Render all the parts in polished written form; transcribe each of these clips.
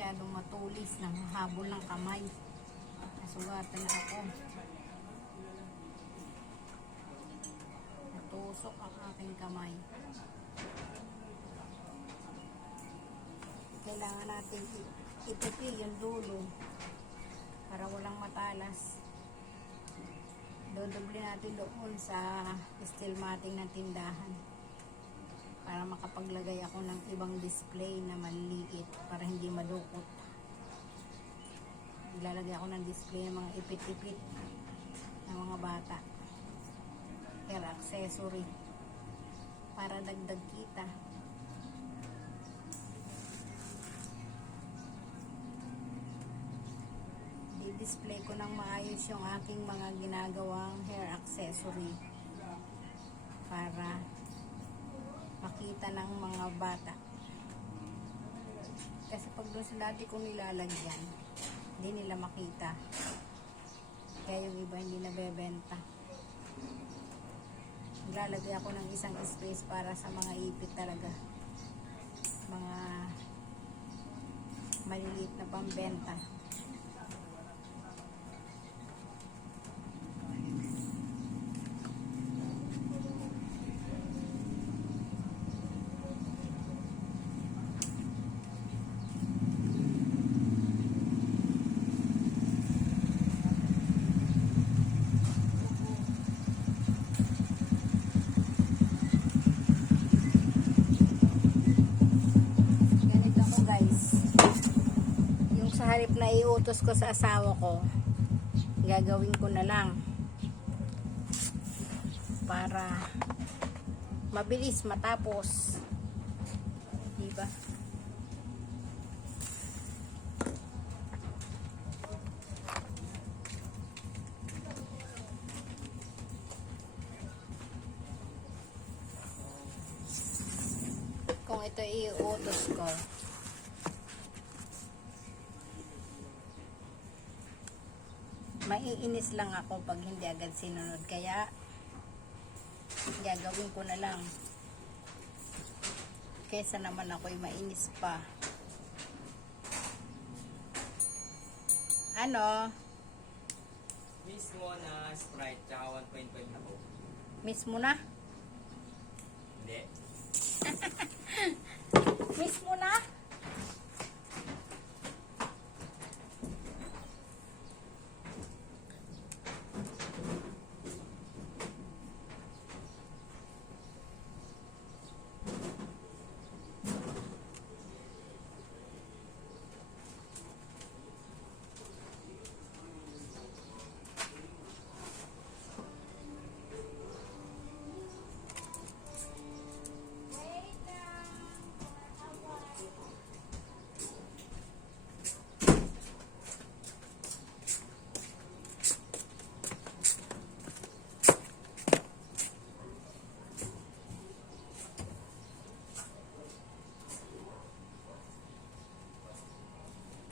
masyadong matulis, nanghahabol ng kamay. Nasugatan na ako. Natusok ang aking kamay. Kailangan natin ipipil yung dulo para walang matalas. Dodoble natin doon sa steel matting ng tindahan para makapaglagay ako ng ibang display na maliit para hindi madukot. Ilalagay ako ng display ng mga ipit-ipit ng mga bata, hair accessory para dagdag kita. Display ko ng maayos yung aking mga ginagawang hair accessory para makita ng mga bata. Kasi pag doon sa dati kong nilalagyan, hindi nila makita. Kaya yung iba hindi nabebenta. Nilalagay ako ng isang space para sa mga ipit talaga. Mga maliliit na pambenta. Sa halip na iutos ko sa asawa ko, gagawin ko na lang para mabilis matapos, diba? Kung ito iutos ko, maiinis lang ako pag hindi agad sinunod, kaya gagawin ko na lang kaysa naman ako'y mainis pa. Ano? Mismo na Sprite tsaka 1.5 na po. Mismo na? Hindi. Mismo na?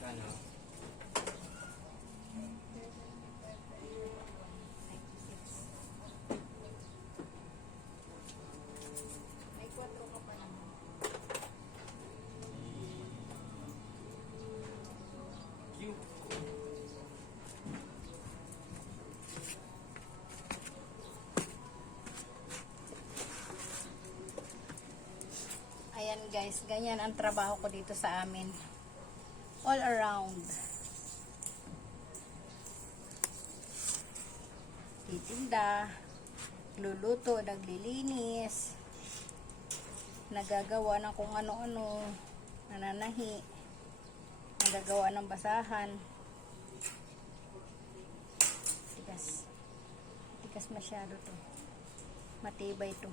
Ano? May 4 ka pa naman. Cute. Ayan guys, ganyan ang trabaho ko dito sa amin. All around. Titinda, luluto, naglilinis, nagagawa ng kung ano-ano, nananahi, nagagawa ng basahan. Tigas. Tigas masyado to. Matibay to.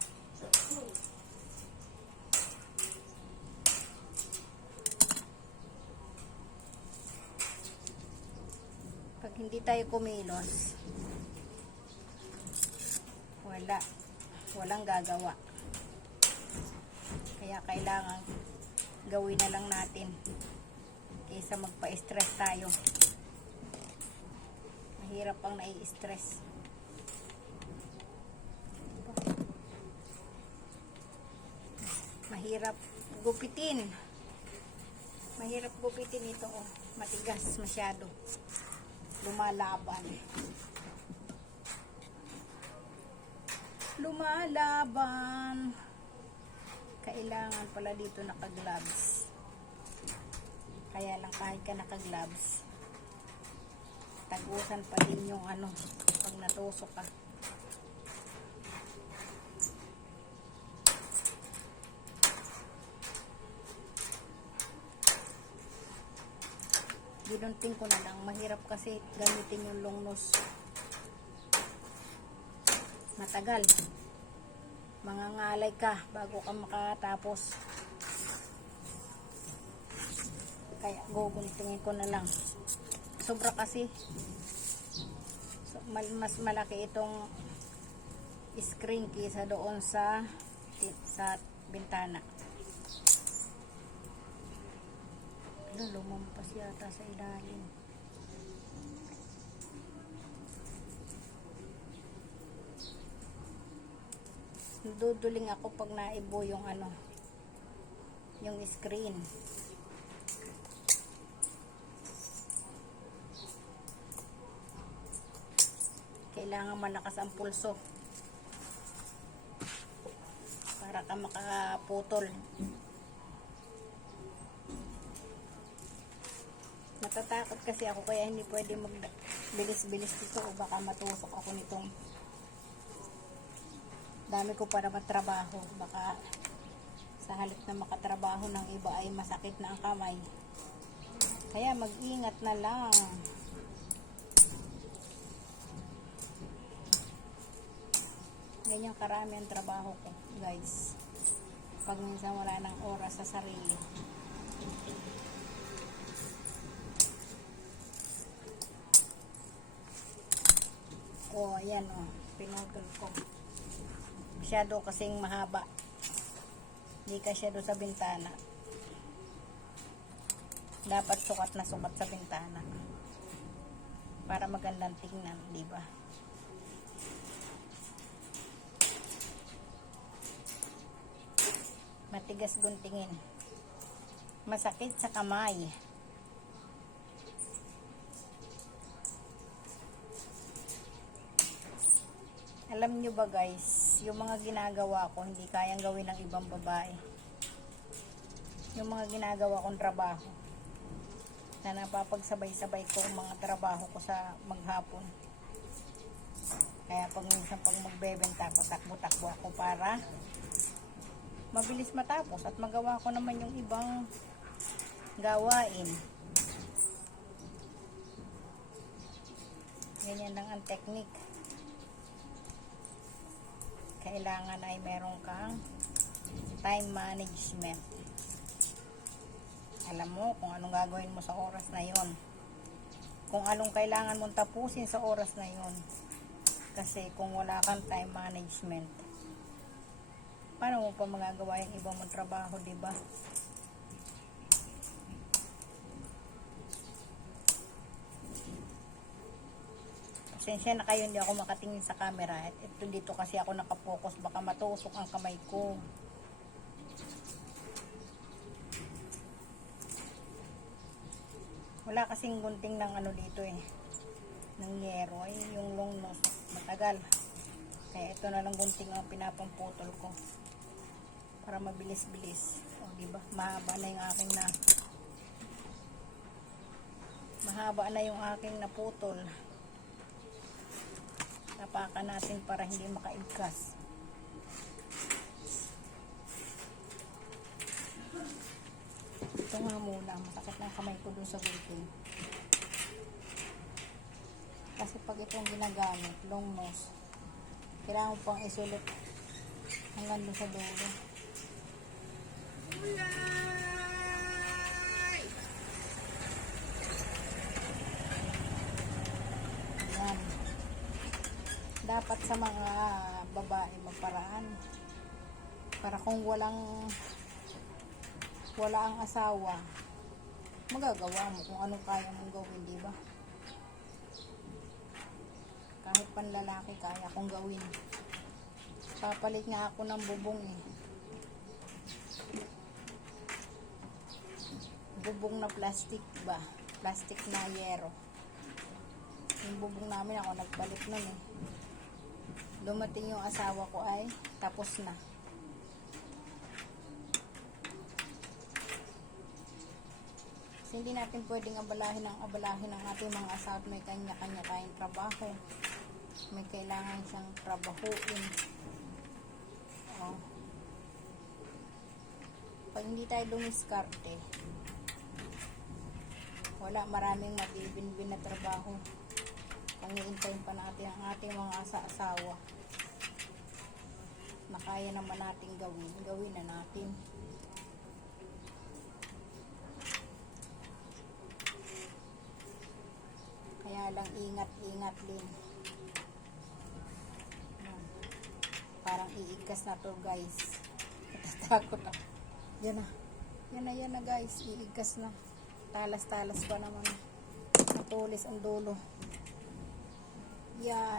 Pag hindi tayo kumilos, walang gagawa. Kaya kailangan gawin na lang natin kaysa magpa-stress tayo. Mahirap ang nai-stress. Mahirap gupitin. Mahirap gupitin ito, oh. Matigas masyado. Lumalaban. Lumalaban. Kailangan pala dito naka-gloves. Kaya lang kahit ka naka-gloves, tagusan pa din yung ano, pag natusok ka. Ginunting ko na lang. Mahirap kasi gamitin yung long nose. Matagal. Mangangalay ka bago ka makatapos. Kaya guguntingin ko na lang. Sobra kasi. So, mas malaki itong screen kaysa doon sa bintana. Lumampas yata sa ilalim. Duduling ako pag naibo yung ano, yung screen. Kailangan malakas ang pulso para ka makaputol. Natatakot kasi ako kaya hindi pwede magbilis-bilis dito o baka matusok ako nitong dami ko para matrabaho. Baka sa halip na makatrabaho ng iba ay masakit na ang kamay. Kaya mag-ingat na lang. Ganyan karami ang trabaho ko, guys. Pag minsan wala ng oras sa sarili. Oh, ayan oh, pinutol ko. Masyado kasing mahaba. Hindi kasyado sa bintana. Dapat sukat na sukat sa bintana. Para magandang tingnan, di ba? Matigas guntingin. Masakit sa kamay. Alam nyo ba guys, yung mga ginagawa ko hindi kayang gawin ng ibang babae. Yung mga ginagawa kong trabaho na napapagsabay-sabay ko ang mga trabaho ko sa maghapon. Kaya pag minsan pag magbebenta ko, takbo-takbo ako para mabilis matapos at magawa ko naman yung ibang gawain. Ganyan lang ang technique. Kailangan ay meron kang time management. Alam mo kung anong gagawin mo sa oras na yon. Kung anong kailangan mong tapusin sa oras na yon. Kasi kung wala kang time management, paano mo pa magagawa yung ibang mong trabaho, diba? Pasensya na kayo, hindi ako makatingin sa camera. Ito dito kasi ako nakapokus, baka matusok ang kamay ko. Wala kasing gunting ng ano dito eh, ng yero. Ay, yung long nose, matagal. Kaya ito na lang gunting ang pinapamputol ko para mabilis-bilis. O, diba? Mahaba na yung aking naputol. Tapakan natin para hindi makaigkas. Ito nga muna, masakit na kamay ko dun sa gunting. Kasi pag itong ginagamit, long nose, kailangan ko pang isulit hanggang dun sa dulo. Ayan. Dapat sa mga babae magparaan para kung wala ang asawa, magagawa mo kung anong kaya mong gawin, diba? Kahit panlalaki kaya kong gawin. Papalit nga ako ng bubong eh. bubong na plastic ba? Plastic na yero. Yung bubong namin ako nagpalit nun eh. Dumating yung asawa ko ay tapos na. Kasi hindi natin pwedeng abalahin ng ating mga asawa at may kanya-kanya tayong trabaho. May kailangan siyang trabahuin. Oh. Pag hindi tayo dumiskarte, wala, maraming mabibinbin na trabaho. Pangiintayin pa natin ang ating mga asawa na kaya naman natin gawin na natin. Kaya lang ingat din. Parang iigas na to guys. Natatakot ako. Yan na guys, iigas na. Talas-talas pa naman. Matulis ang dulo.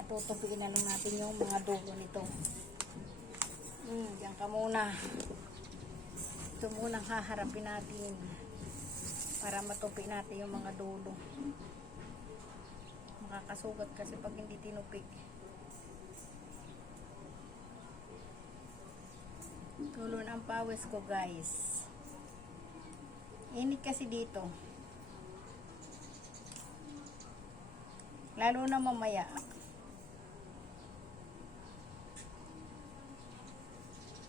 Tutupiin na lang natin yung mga dulo nito. Diyan ka muna. Ito munang haharapin natin para matupi natin yung mga dulo. Makakasugat kasi pag hindi tinupik. Tulo ng pawis ko guys. Init kasi dito. Lalo na mamaya.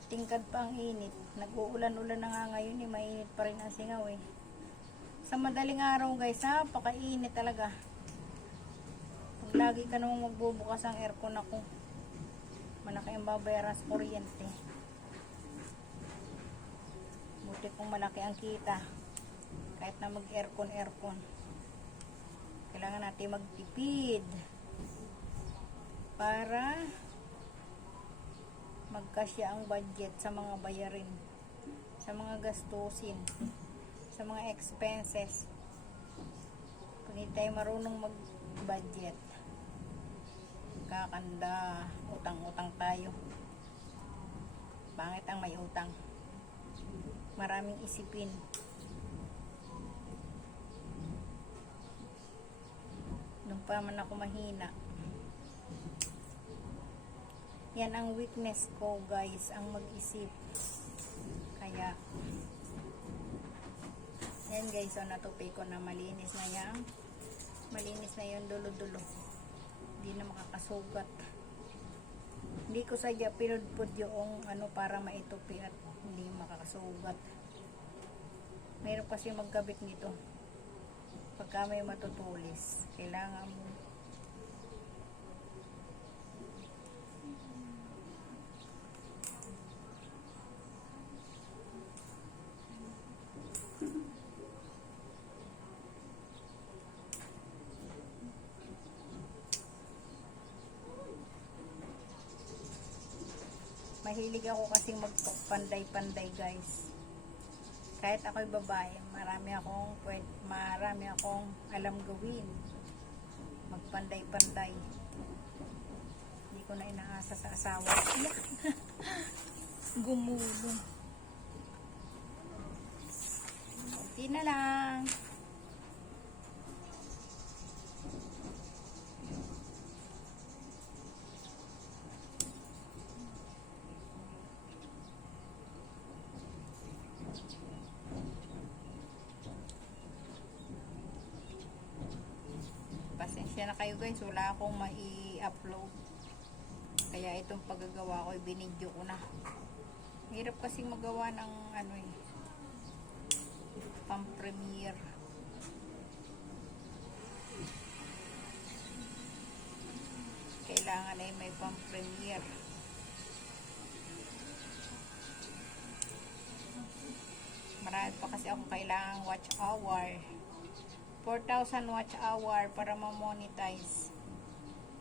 Tingkad pa ang init. Nag-uulan-ulan na nga ngayon eh. Mainit pa rin ang singaw eh. Sa madaling araw guys, napakainit talaga. Pag lagi ka namang magbubukas ang aircon ako, malaki ang babayaran sa kuryente. Buti kung malaki ang kita. Kahit na mag-aircon. Kailangan natin magtipid para magkasya ang budget sa mga bayarin, sa mga gastusin, sa mga expenses. Kung hindi tayo marunong mag-budget, kakanda, utang-utang tayo. Pangit ang may utang. Maraming isipin. Nung pa man ako mahina. Yan ang weakness ko guys, ang mag-isip. Kaya yan guys, so natupi ko na malinis na yan. Malinis na yung dulo-dulo. Hindi na makakasugat. Hindi ko sadya pinudpud yung para maitupi at hindi makakasugat. Mayroon kasi magkabit nito. Pagka may matutulis, kailangan mo mahilig ako kasing magpanday-panday guys. Kahit ako'y babae, marami akong alam gawin. Magpanday-panday. Hindi ko na inaasa sa asawa. Gumulong. Kunti na lang. Pasensya na kayo guys, wala akong mai-upload. Kaya itong paggagawa ko, binidyo ko na. Hirap kasi magawa ng pang-premiere. Kailangan ay may pang-premiere. Marami pa kasi akong kailangang watch hour. 4,000 watch hour para ma-monetize.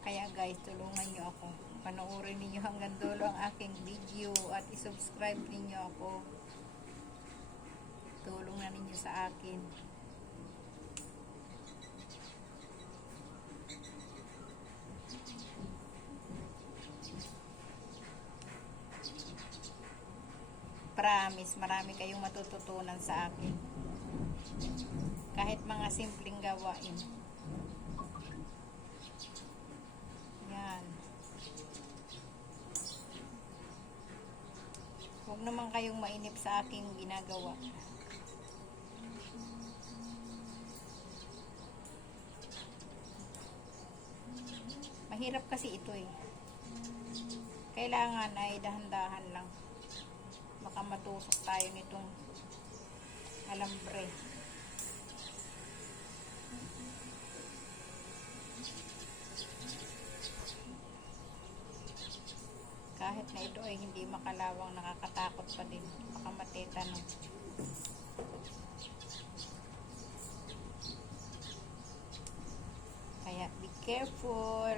Kaya guys, tulungan nyo ako. Panoorin ninyo hanggang dulo ang aking video at isubscribe ninyo ako. Tulong na ninyo sa akin. Promise, marami kayong matututunan sa akin. Kahit mga simpleng gawain. Yan. Huwag naman kayong mainip sa aking ginagawa. Mahirap kasi ito eh. Kailangan ay dahan-dahan lang. Baka matusok tayo nitong alambre. Kahit na ito ay hindi makalawang, nakakatakot pa din. Baka matetanong. Kaya be careful.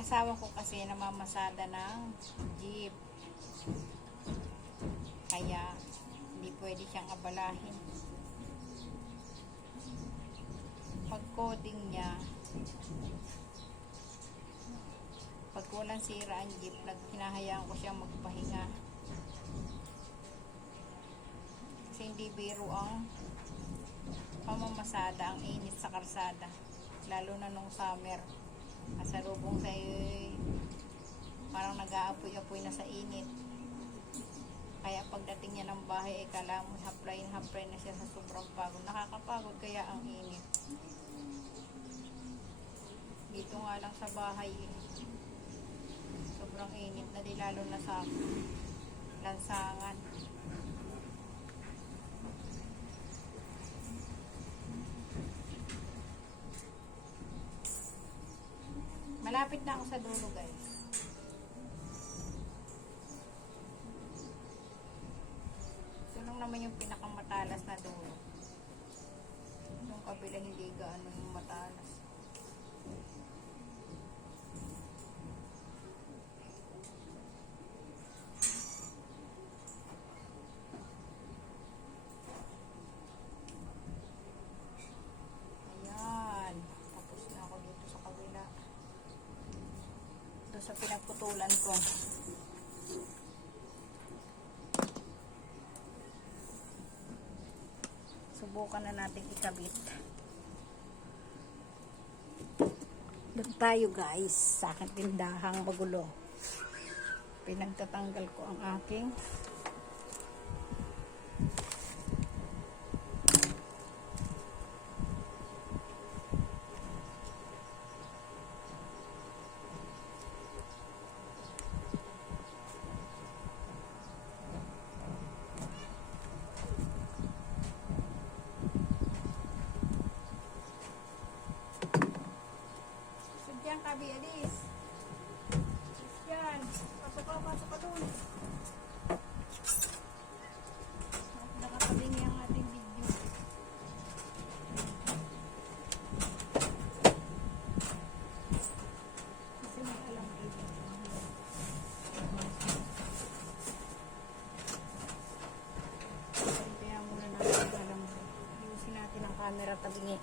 Asawa ko kasi namamasada ng jeep. Kaya hindi pwede siyang abalahin. Pag coding niya, pag walang sira ang jeep, hinahayaan ko siyang magpahinga. Kasi hindi biro ang pamamasada, ang init sa kalsada. Lalo na nung summer. Kasalubong sa'yo parang nag-aapoy-apoy na sa init. Kaya pagdating niya ng bahay, kala mo hapray na siya sa sobrang pagod. Nakakapagod kaya ang init. Dito nga lang sa bahay sobrang init na, di lalo na sa lansangan. Malapit na ako sa dulo, guys. Ito lang naman yung pinakamatalas na dulo. Yung kabila hindi gaano yung matalas. Ayan. Tapos na ako dito sa kabila. Sa pinagputulan ko. Subukan na natin ikabit. Doon tayo, guys, sa aking tindahang magulo. Pinagtatanggal ko ang aking Kabi, alis. Yan. Pasok ka dun. Nakatabi niya ang ating video. Kasi may alam dito. Kaya muna natin alam. Ayusin natin ang camera tabingi.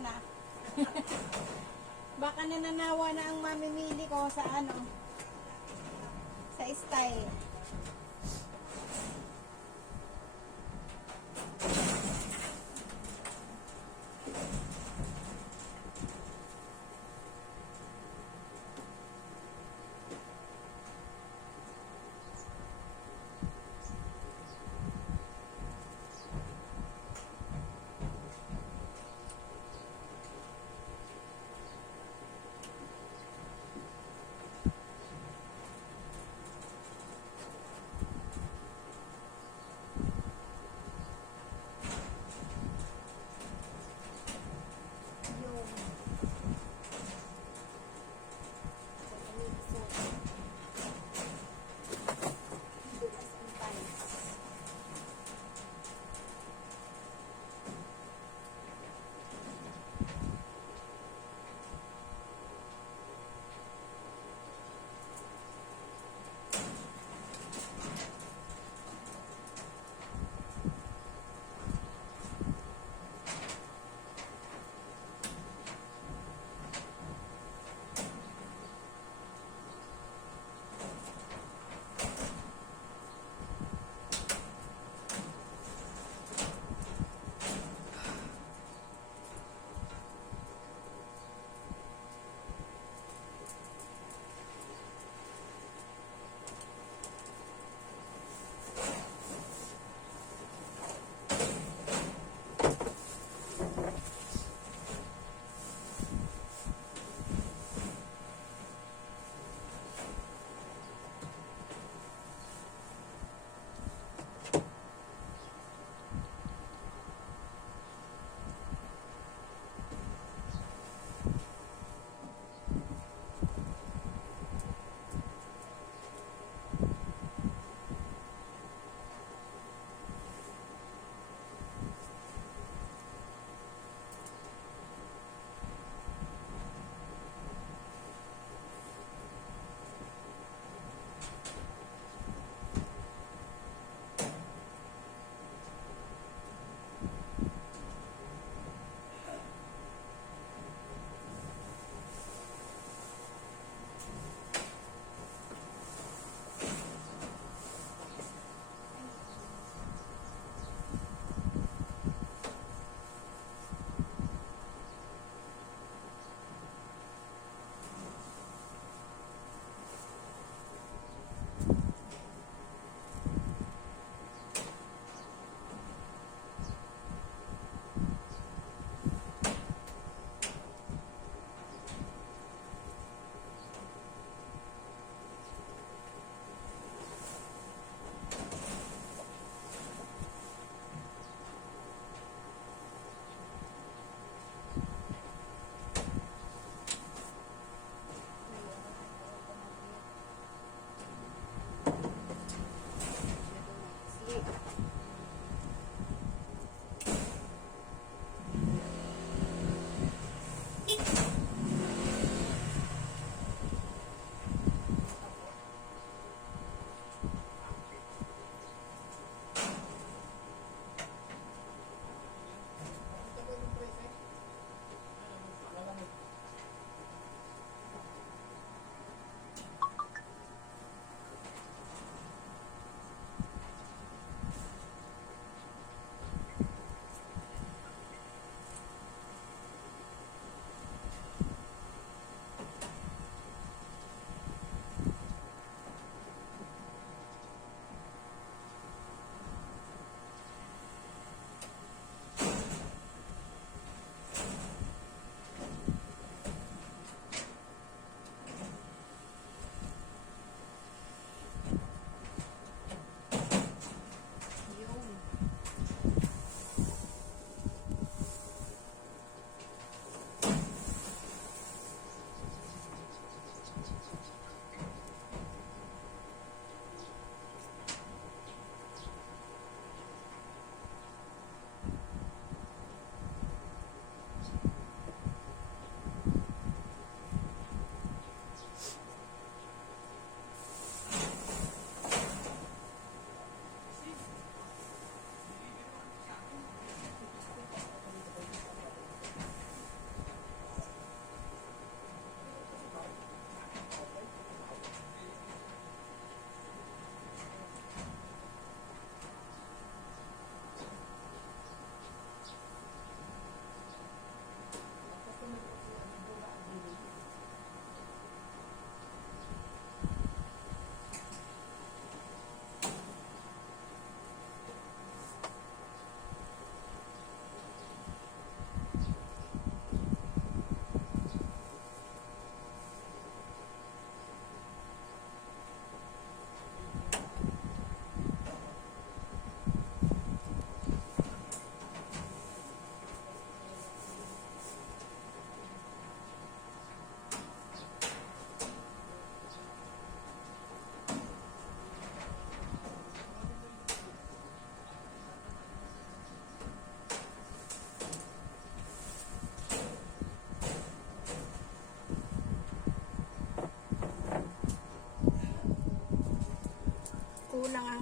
na. Baka nananawa na ang mamimili ko sa ano, sa style.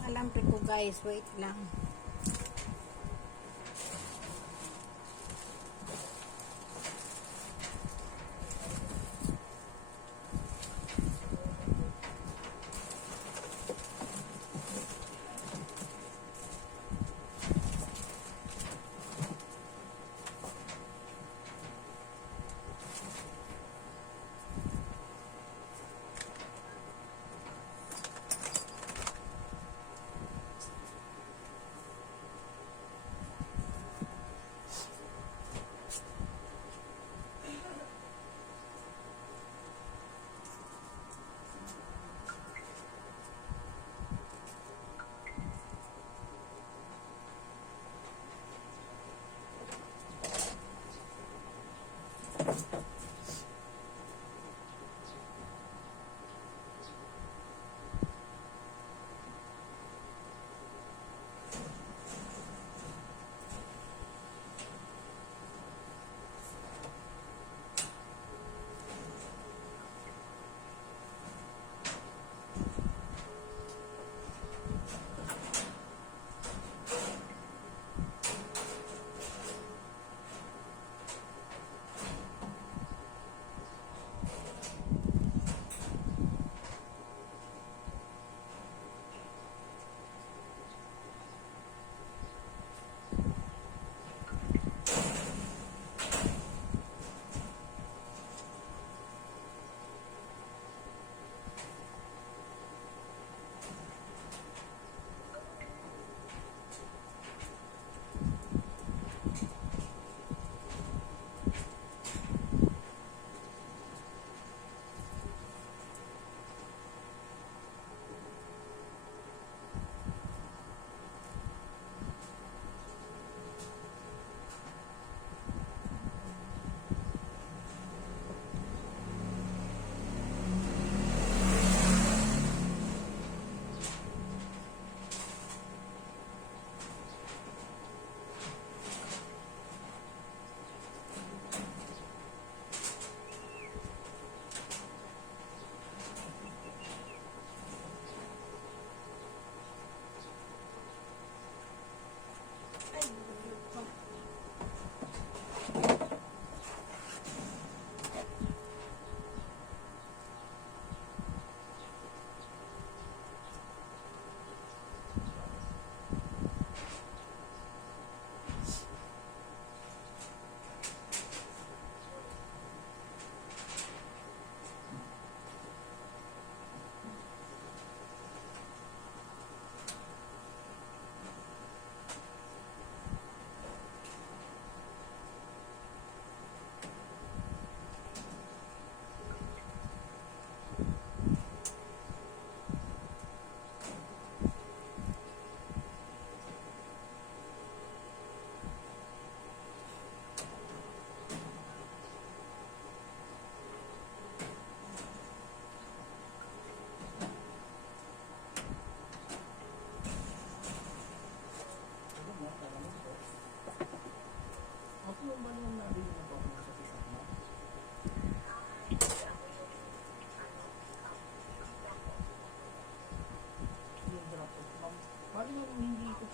alampi ko guys, wait lang.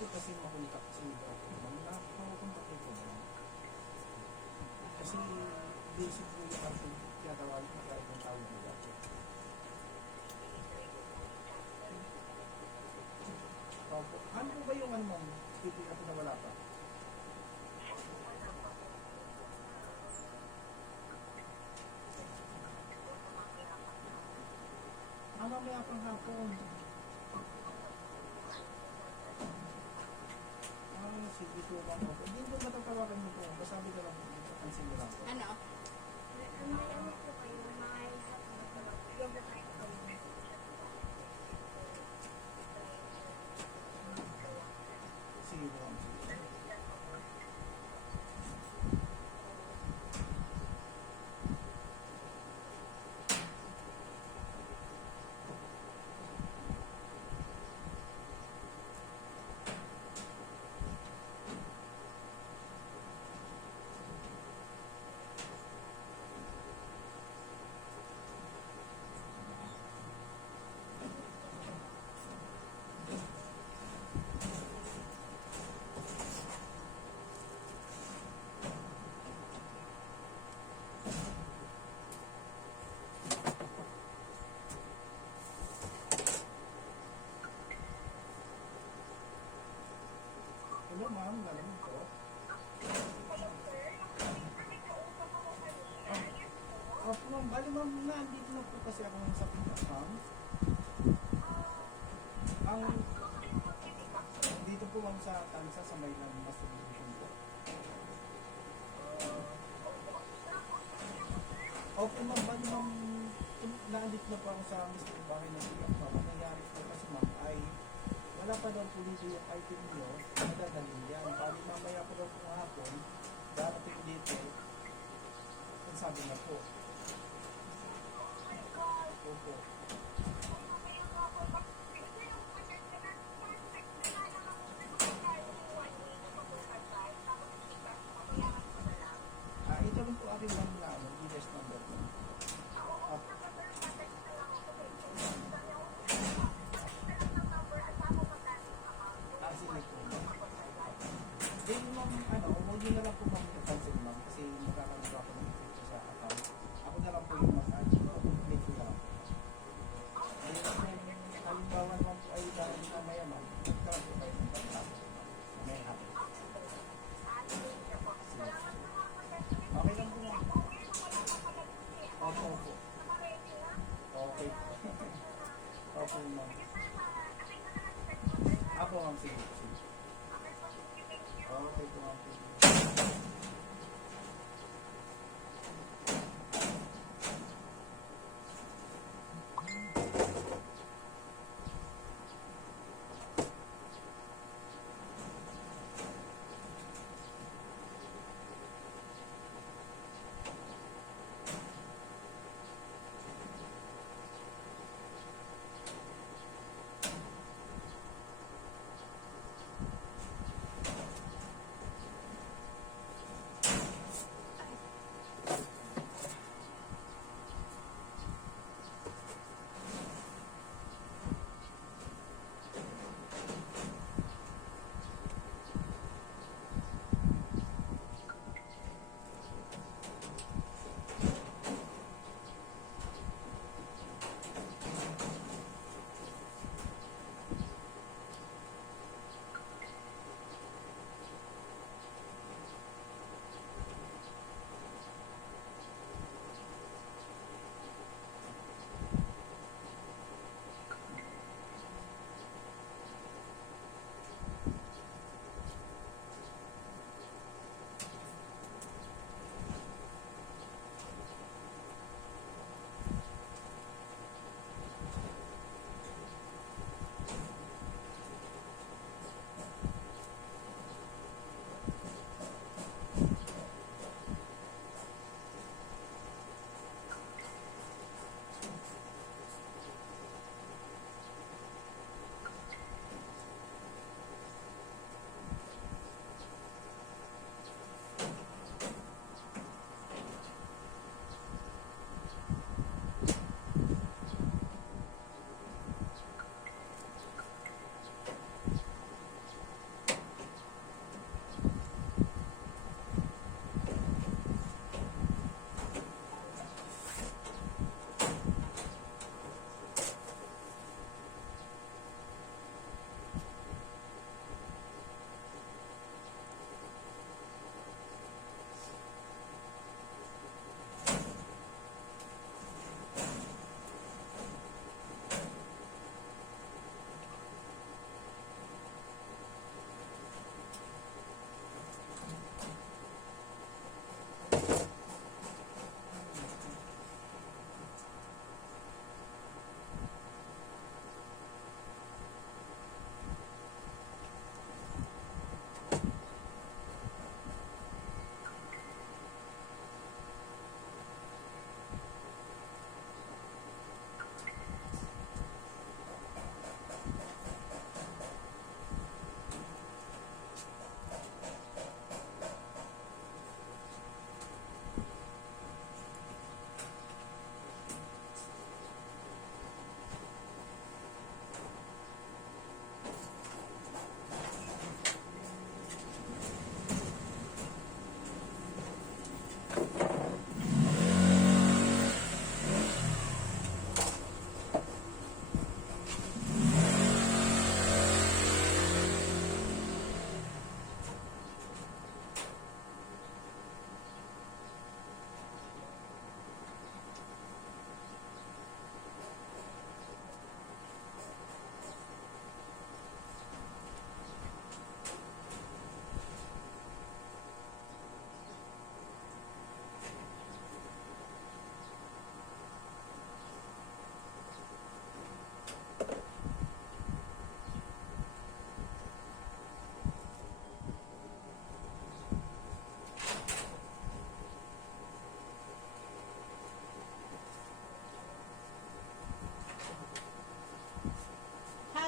Kasi makontak si ma'am na makakontak ko po ba? Kasi basic po yung ating tinatawag na kahit ng tawag na dati. Opo. Ano po ba yung ano ma'am? Pipi ako na wala pa. Mamaya pang hapon. Sige po ma'am. Hindi po matatawagan niyo po. Basabi ka lang po. Ang simula po. Ano? Sige po ma'am. Opo ma'am, bali ma'am, nandito na po kasi ako sa pitas ma'am. Ang dito po ma'am sa Tansa, sa may lang Master Division po. Opo ma'am, bali ma'am, nandito na po ako sa mismo bahay ng iyak ma'am. Ang nangyari po kasi ma'am ay wala pa daw po dito yung item nyo, nadadalhin yan. Bali mamaya po daw po hapon, darating dito, ang sabi na po. Opo. Ito rin po aking ma'am na dealer's number po. Sige po. Then ma'am, huwag nyo na lang po ma'am i-cancel ma'am kasi magkakaroon ako ng effect sa account. Ako na lang po yung mag-add. Update ko na lang po.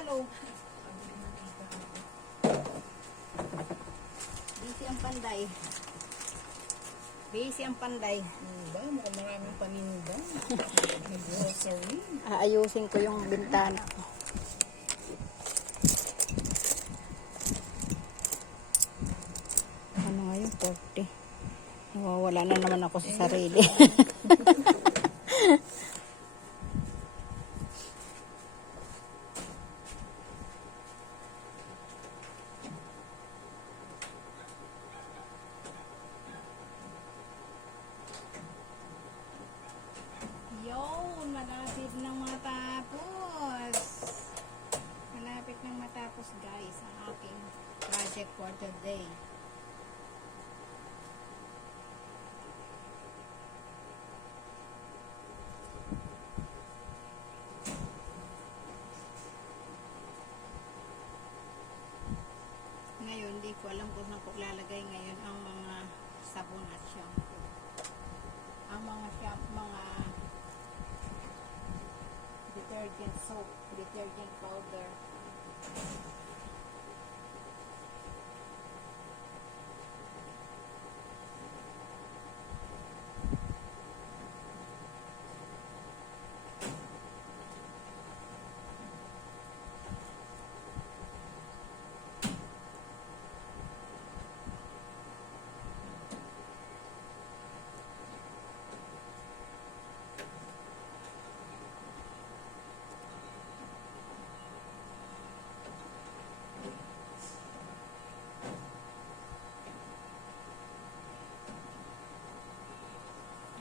palo. Busy ang panday. Busy ang panday. Diba? Mukhang maraming paninda. Grocery. Aayusin ko yung bintana ko. Ano ngayon? 40. Nawawala na naman ako sa sarili. Yun, malapit nang matapos. Malapit nang matapos guys ang aking project for today. Ngayon, hindi ko alam kung saan ko ilalagay ngayon ang mga sabon at shampoo. Ang mga detergent soap, detergent powder.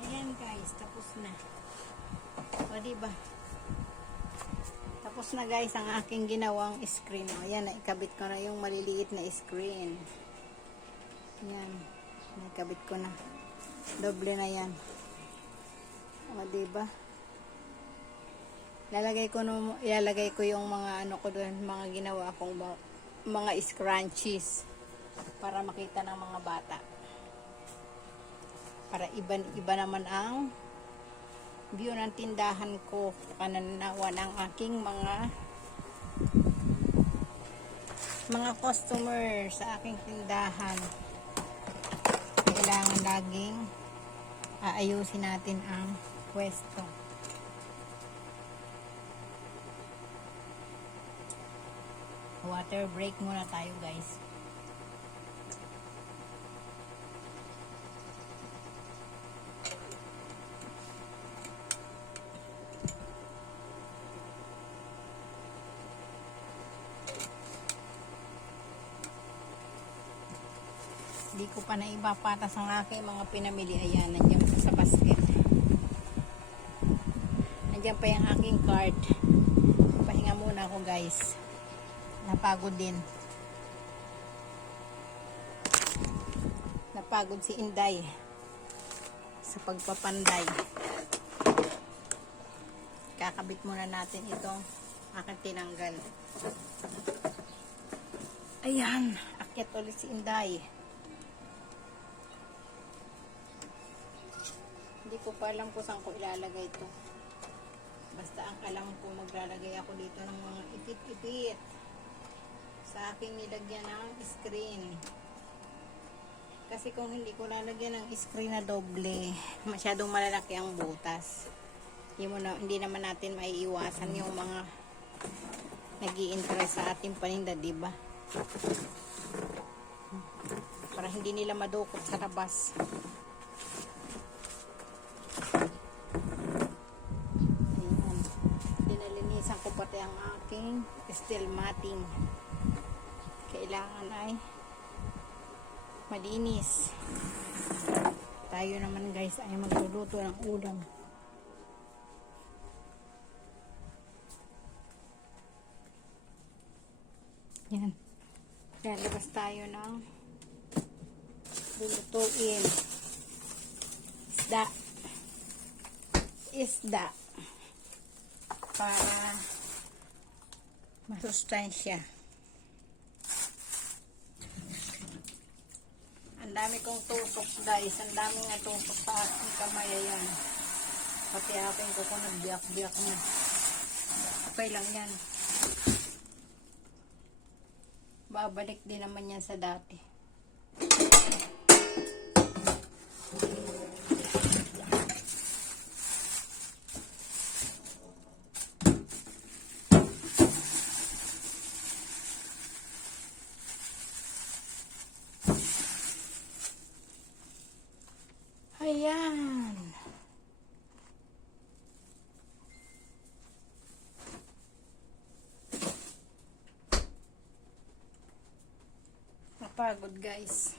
Ayan guys, tapos na. O diba? Tapos na guys ang aking ginawang screen. O ayan, naikabit ko na yung maliliit na screen. Ayan, naikabit ko na. Doble na yan. O diba? Ilalagay ko yung mga ano ko doon, mga ginawa kong mga scrunchies para makita ng mga bata. Para iba naman ang view ng tindahan ko, pananawa ng aking mga customer sa aking tindahan. Kailangan laging aayusin natin ang pwesto. Water break muna tayo guys. Hindi ko pa naibapatas ang aking mga pinamili. Ayan, nandiyan pa sa basket. Nandiyan pa yung aking cart. Pahinga muna ako guys. Napagod din. Napagod si Inday sa pagpapanday. Kakabit muna natin itong aking tinanggal. Ayan, akyat ulit si Inday. Hindi ko pa alam kung saan ko ilalagay ito. Basta ang alam ko, maglalagay ako dito ng mga ipit-ipit sa aking nilagyan ng screen. Kasi kung hindi ko lalagyan ng screen na doble, masyadong malalaki ang butas. Hindi naman natin maiiwasan yung mga nag-i-interest sa ating paninda, diba? Para hindi nila madukot sa labas. Ayan. Dinalinisan ko pati ang aking steel matting. Kailangan ay malinis. Tayo naman guys ay magluluto ng ulam. Yan. Lalabas tayo ng lulutuin. Isda. Para masustansya. Ang dami kong tusok guys. Ang dami nga tusok sa aking kamay. Ayan. Pati aking ko kung nagbiyak-biyak na. Okay lang yan. Babalik din naman yan sa dati. Ayan. Napagod guys.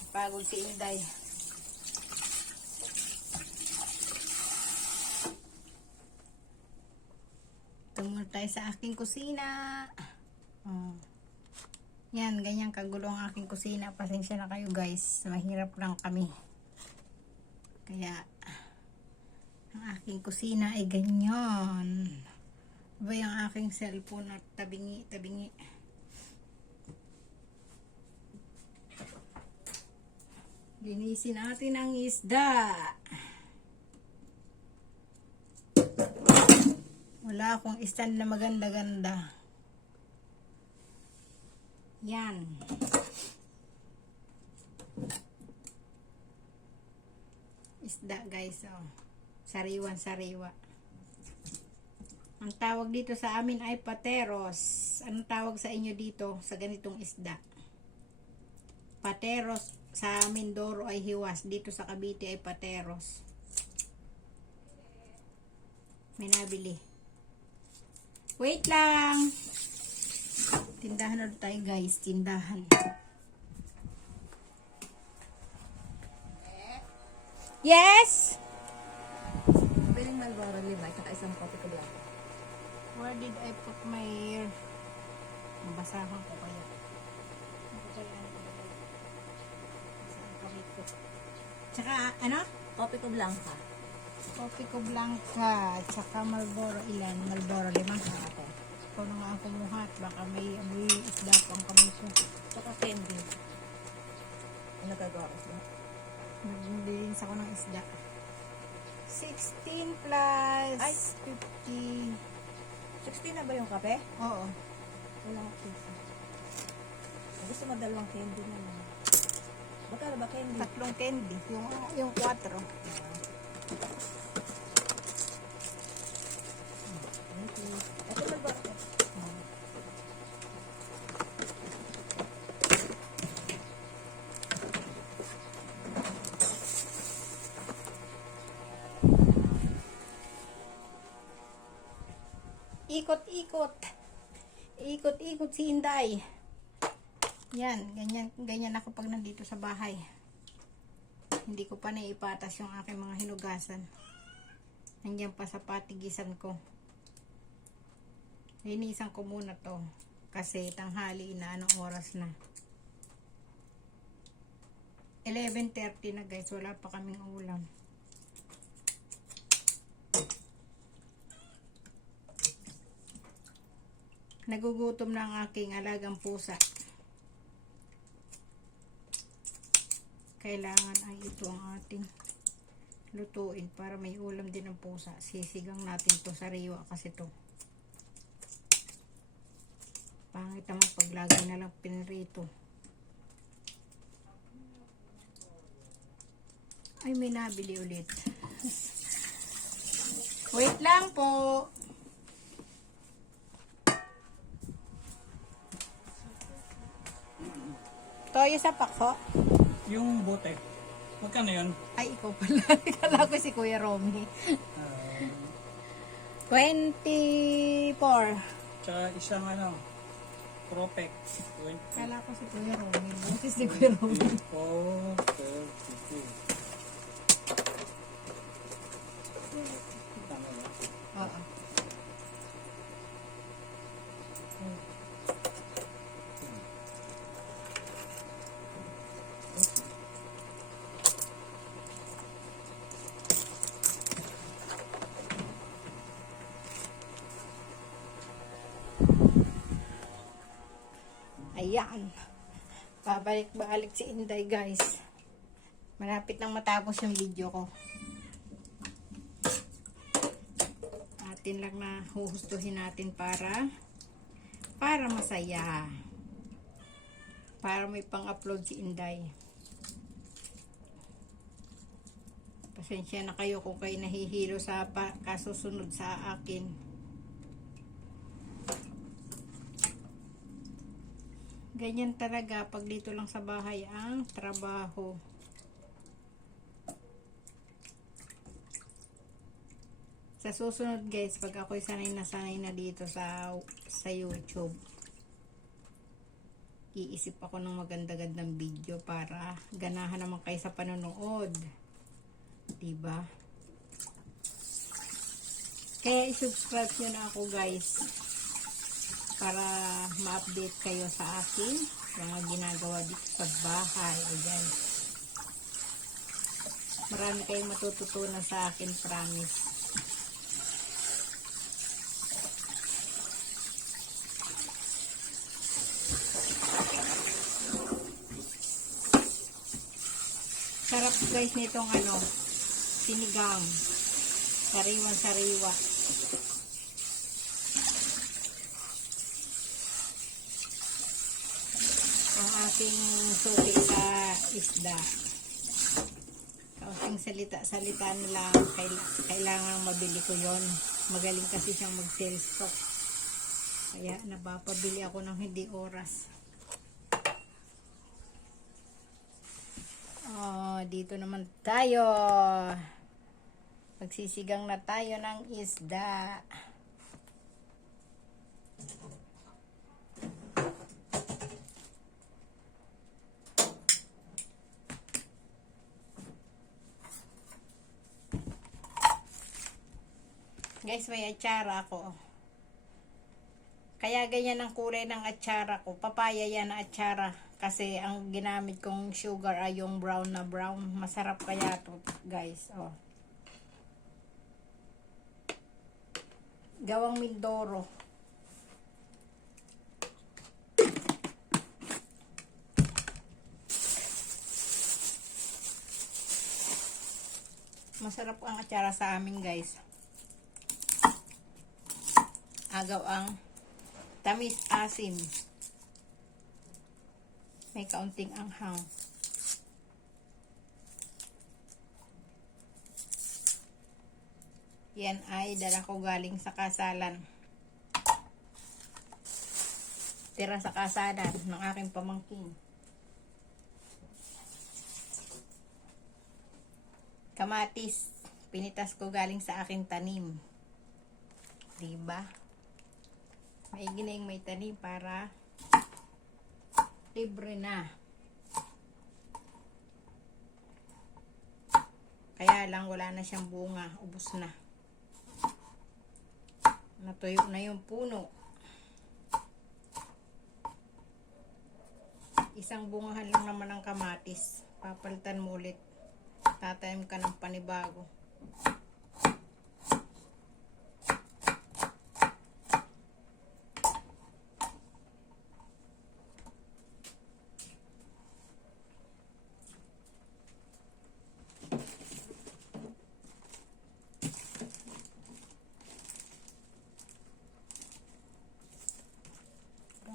Napagod si Inday. Tumulong tayo sa aking kusina. Oh. Yan, ganyan kagulo ang aking kusina. Pasensya na kayo guys. Mahirap lang kami. Kaya, ang aking kusina ay ganyan. Ba yung aking cellphone at tabingi. Linisin natin ang isda. Wala akong stand na maganda-ganda. Yan. Isda guys, oh. Sariwan-sariwa. Ang tawag dito sa amin ay pateros. Anong tawag sa inyo dito sa ganitong isda? Pateros sa Mindoro ay hiwas. Dito sa Cavite ay pateros. May nabili. Wait lang. Tindahan na tayo guys. Tindahan. Yes? Piling Malboro 5 at isang kopi ko lang. Where did I put my... Mabasahan ko kaya. Tsaka ano? Kopi ko blanca. Coffee ko blanca. Tsaka Marlboro ilan? Marlboro 5. Okay. Ikaw na nga ang kumuhat. Baka may amoy isda pang kamay ko. Tsaka candy. Ano gagawa ko siya? Naglilinis ako ng isda. 16 plus Ay. 50. 16 na ba yung kape? Oo. Wala ko pizza. Gusto mo dalawang candy naman. Magkano ba candy? Tatlong candy. Yung 4. Thank you. Ito Malboro. Ikot-ikot. Ikot-ikot si Inday. Yan, ganyan ako pag nandito sa bahay. Hindi ko pa naipatas yung aking mga hinugasan. Nandiyan pa sa patigisan ko. Linisan ko muna to. Kasi tanghali na, anong oras na. 11:30 na guys, wala pa kaming ulam. Nagugutom na ang aking alagang pusa. Kailangan ay ito ang ating lutuin para may ulam din ang pusa. Sisigang natin to sa sariwa kasi to. Pangit naman pag lagi na lang pinrito. Ay, may nabili ulit. Wait lang po. Toyo sa pakso. Yung bote, magkano yun? Ay, ikaw pala. Kala ko si Kuya Romy. 24. Tsaka isang Propec. Kala ko si Kuya Romy. Bakit si Kuya Romy? 24, 32. Tama ba? Oo. Ayan. Babalik-balik si Inday guys. Malapit nang matapos yung video ko. Atin lang na huhustuhin natin para para masaya. Para may pang-upload si Inday. Pasensya na kayo kung kayo nahihilo sa kasusunod sa akin. Ganyan talaga pag dito lang sa bahay ang trabaho. Sa susunod guys, pag ako'y sanay na dito sa YouTube, iisip ako ng maganda-gandang video para ganahan naman kayo sa panonood. Diba? Kaya i-subscribe nyo na ako guys para ma-update kayo sa akin mga ginagawa dito sa bahay. Ayan. Marami kayong matututunan sa akin, promise. Sarap guys nitong sinigang. Sariwan-sariwa. Ang aking suki sa isda. Kaunting salita na lang. Kailangan mabili ko yon. Magaling kasi siyang mag-sell stock. Kaya napapabili ako ng hindi oras. Dito naman tayo. Magsisigang na tayo ng isda. Guys, may atsara ako. Kaya ganyan ang kulay ng atsara ko. Papaya yan na atsara. Kasi ang ginamit kong sugar ay yung brown na brown. Masarap kaya to guys. Gawang Mindoro. Masarap ang atsara sa amin guys. Agaw ang tamis asim. May kaunting anghang. Yan ay dala ko galing sa kasalan. Tira sa kasalan ng aking pamangkin. Kamatis. Pinitas ko galing sa aking tanim. Diba? May ginaing may tanim para libre na. Kaya lang wala na siyang bunga. Ubos na. Natuyo na yung puno. Isang bungahan lang naman ang kamatis. Papalitan mo ulit. Tatanim ka ng panibago.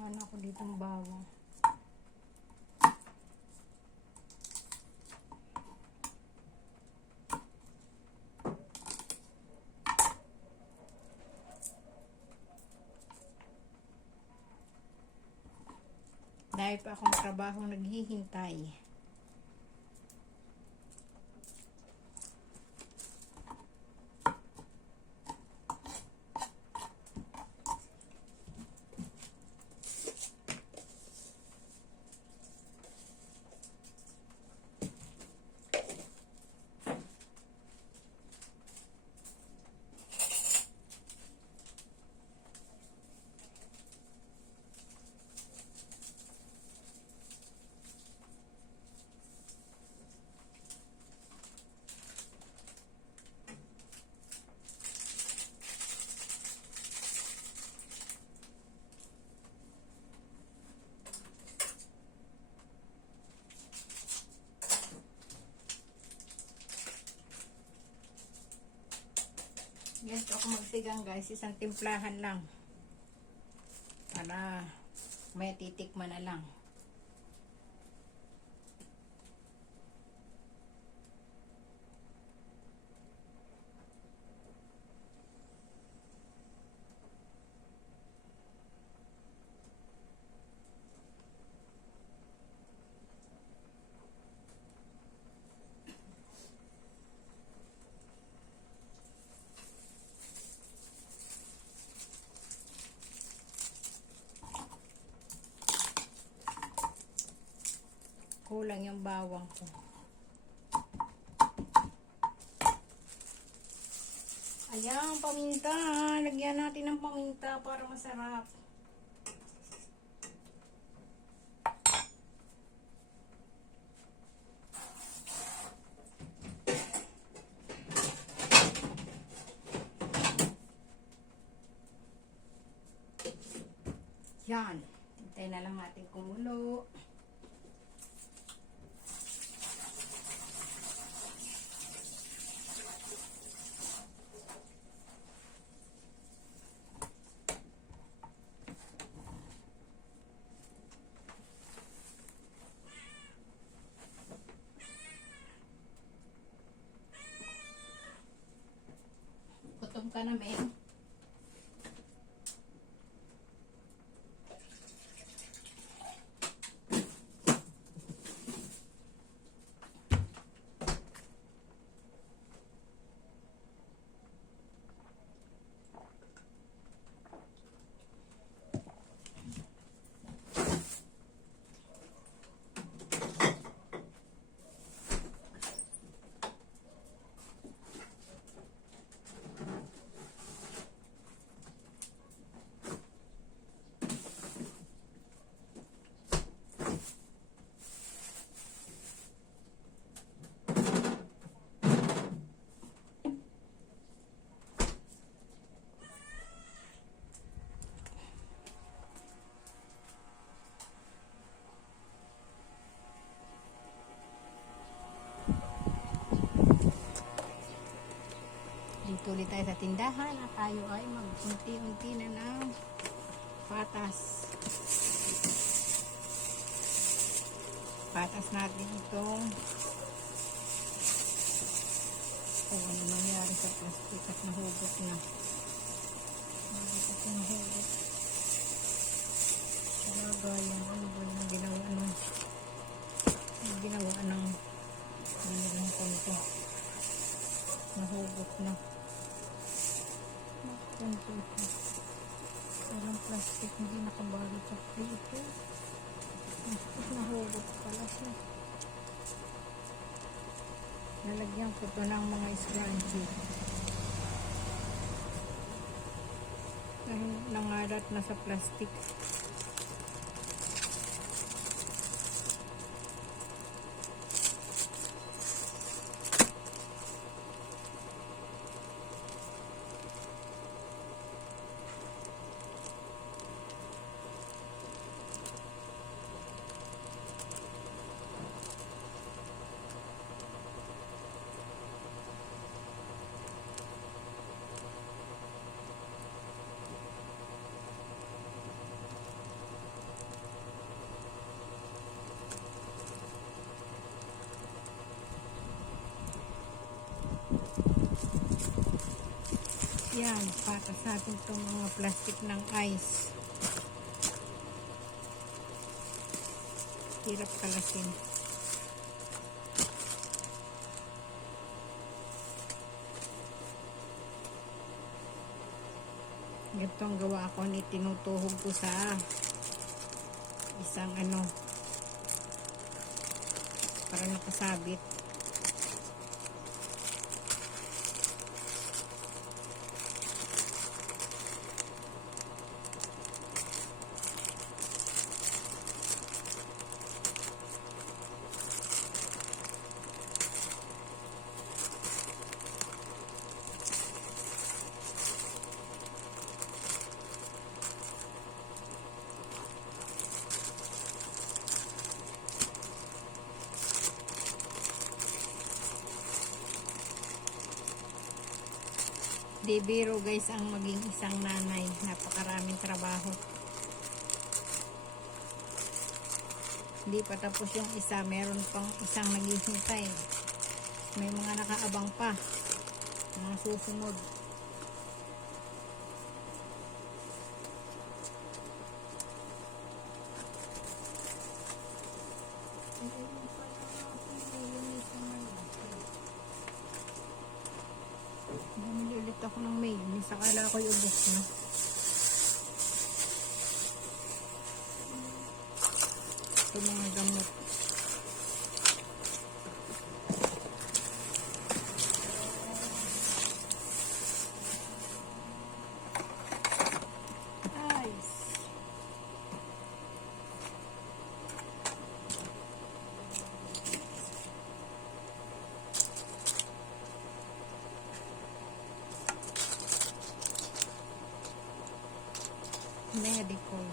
Wala ako ditong bawang. Dahil pa akong trabaho naghihintay. Ganito ako magsigang guys, isang timplahan lang para para may titikman na lang. Kulang yung bawang ko. Ayan, paminta. Lagyan natin ng paminta para masarap. Yan. Hintayin na lang natin kumulo. Gutom ka na, Meng. Dito ulit tayo sa tindahan at tayo ay mag-unti-unti na ng patas. Patas natin itong kung ano nangyari sa plastic at nahugot na. Nahugot. Talaga yung ano ba yung ginawa ng nilang konto. Nahugot na. Konto ito. Parang plastic hindi nakabalot sa ito. Nahugot pala siya. Lalagyan ko ito ng mga scrunchie. Nangalat na sa plastic. Yan, patas natin itong mga plastic ng ice. Hirap kalasin. Ganito ang gawa ko, ni tinutuhog ko sa isang para nakasabit. Di biro guys ang maging isang nanay. Napakaraming trabaho. Hindi pa tapos yung isa, meron pang isang naghihintay. May mga nakaabang pa. Mga susunod. Bumili ulit ako ng mayonnaise. Akala ko yung ubos na. Ito mga gamot. Nice. Medical.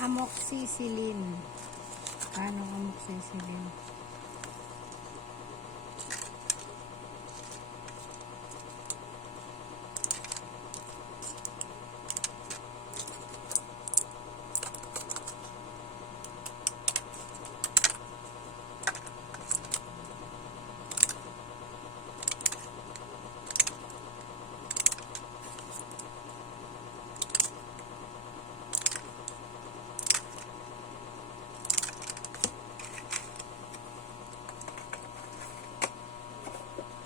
Amoxicillin. Anong amoxicillin?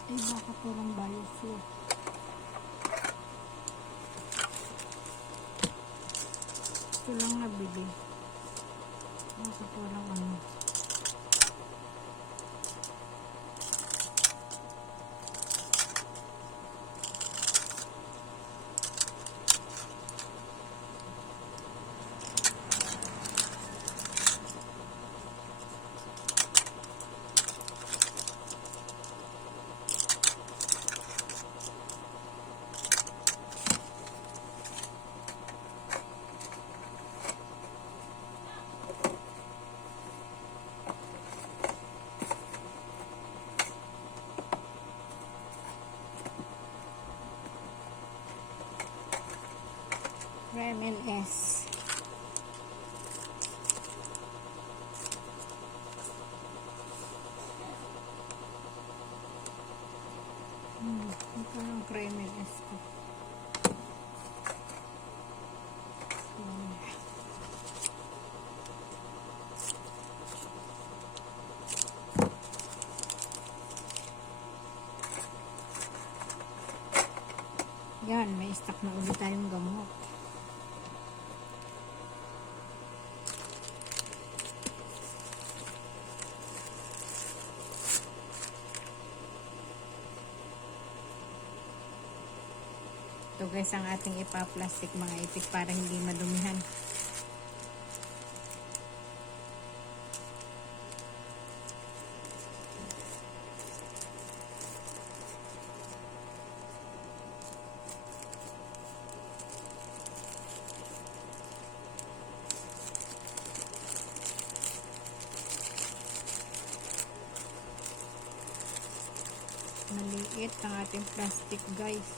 Ay, baka parang bioflow. Ito lang nabili. Baka parang ano. Remen S. Ito yung Remen S ko. Yan, may stock na ulit tayong gamot. Ito guys ang ating ipa-plastic mga ipit para hindi madumihan. Maliit ang ating plastic guys.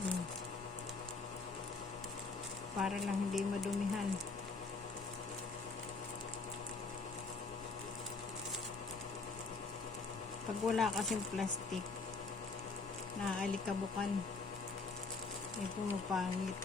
Oh. Para lang hindi madumihan. Pag wala kasing plastic, naaalikabukan, may pumapangit.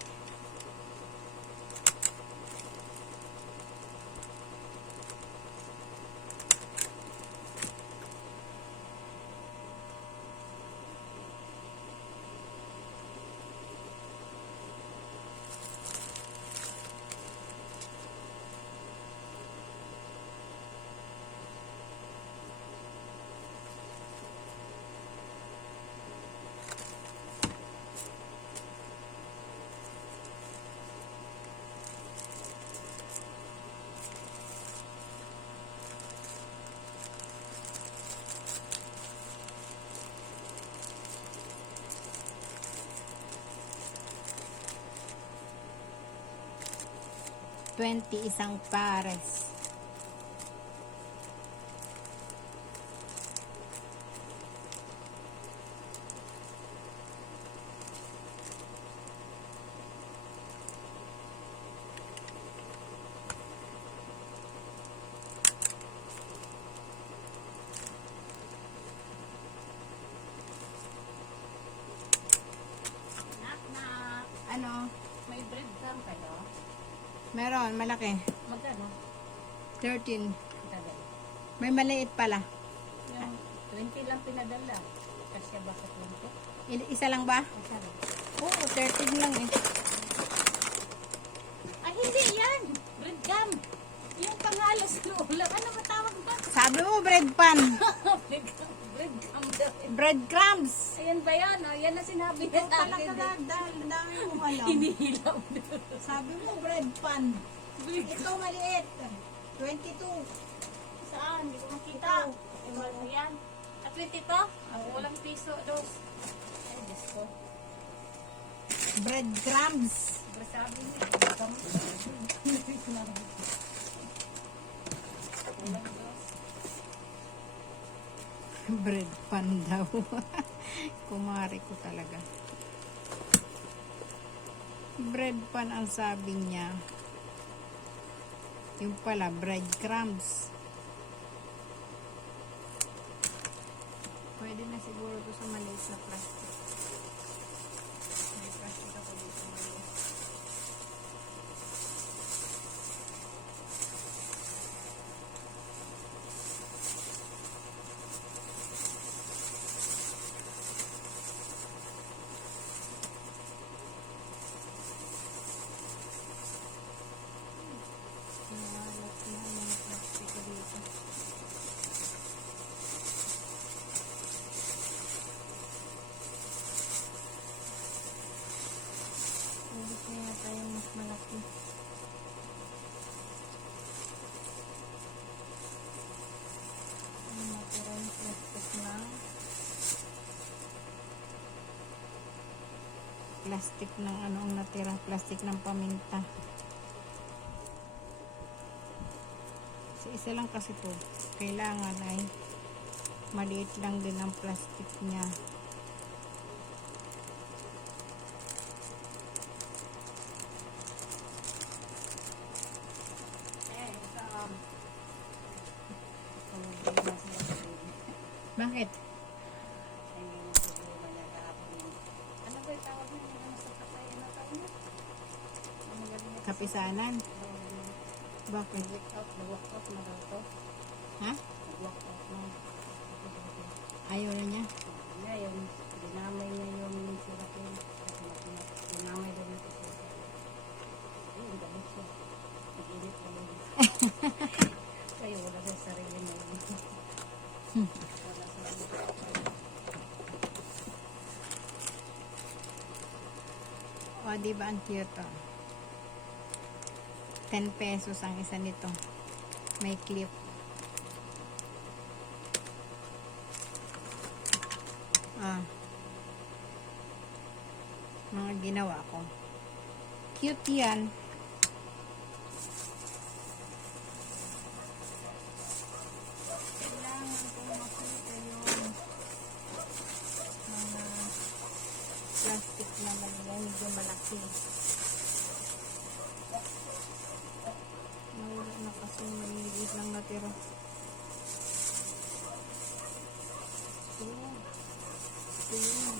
Isang pares. Ano? May breadcrumb kayo? Meron, malaki. Magkano? 13. Tagal. May maliit pala. Yung 20 lang pinadala. Kasi bakit lang po? Isa lang ba? Isa lang. Oo, 13 lang eh. Ay, hindi yan! Breadcrumb! Yung pangalas ng ulam. Ano ba tawag ba? Sabi mo, bread pan. Breadcrumb daw. Breadcrumbs. Ayan ba yan? Oh, yan na sinabi niya sa akin. Dami mo alam. Hinihilaw na. Sabi mo, bread pan. Ito maliit. 22. Saan? Hindi ko makita. Ewan mo yan. At 20 to? Walang piso. Dos. Ay, Diyos ko. Breadcrumbs. Pero sabi niya. Walang dos. Bread pan daw. Kumari ko talaga. Bread pan ang sabi niya. Yung pala, breadcrumbs. Pwede na siguro ito sa maliit na plastic. May plastic ako dito maliit. Nawalat na ang mga plastic ko dito. Ulit na yata yung mas malaki. Ang naturang plastic na. Plastic ng ano ang natira. Plastic ng paminta. So, isa lang kasi to. Kailangan ay maliit lang din ang plastic niya. Bakit? Ano ba yung tawag niya? Ano sa patay? Ano tawag niya? Ang magaling na Kapisanan? Bakit? nag-walk out na daw to. Ha? Nag-walk out na. Ayaw na niya? Ngayon, sarili mo. Wala sa O, diba ang cute, oh. 10 pesos ang isa nito. May clip. Ah. Mga ginawa ko. Cute yan. Kailangan ko makita yung mga plastic na medyo malaki. Nawala na kasi maliliit lang natira. Ito yun.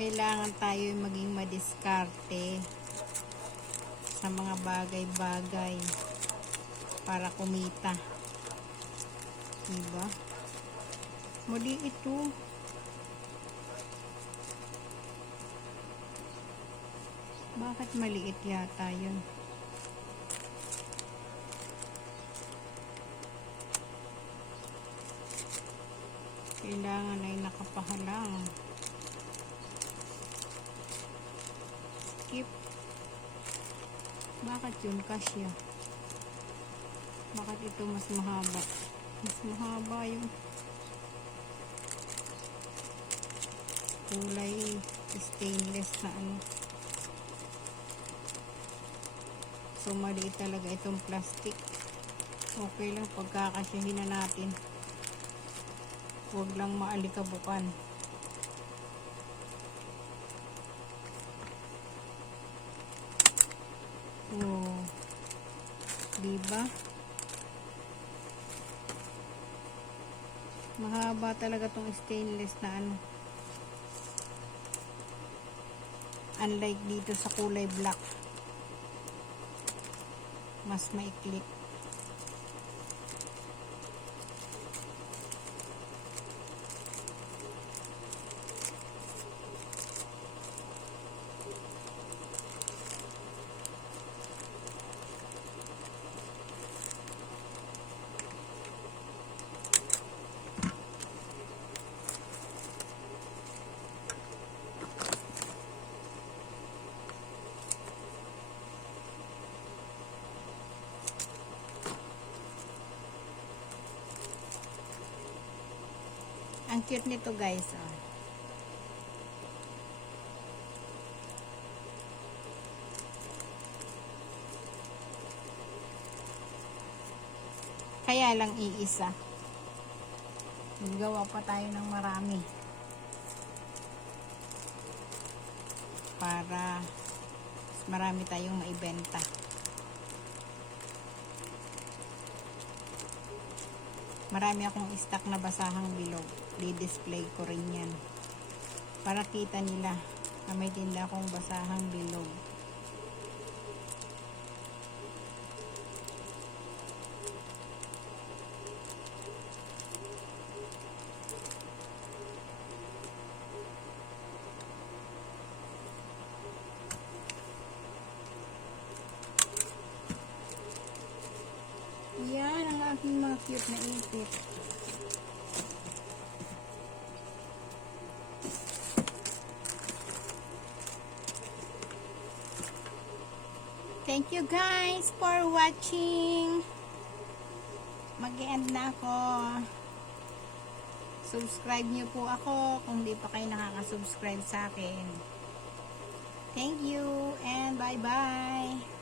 Kailangan tayo maging madiskarte sa mga bagay-bagay para kumita. Diba? Mali ito. Bakit maliit yata yun? Kailangan ay nakapahalang. Skip. Bakit yun kasya? Bakit ito mas mahaba? Mas mahaba yung kulay stainless na ano. So maliit talaga itong plastic. Okay lang pagkakasyahin na natin. Huwag lang maalikabukan. Oh. Diba? Mahaba talaga tong stainless na ano. Unlike dito sa kulay black. Mas maikli. Ang cute nito guys, oh. Kaya lang iisa. Gawa pa tayo ng marami. Para mas marami tayong maibenta. Marami akong stock na basahang bilog. Di-display ko rin yan. Para kita nila na may tinda akong basahang bilog. Yan ang aking mga cute na ipit. Thank you guys for watching. Mag-e-end na ako. Subscribe nyo po ako kung di pa kayo nakaka-subscribe sa akin. Thank you and bye-bye.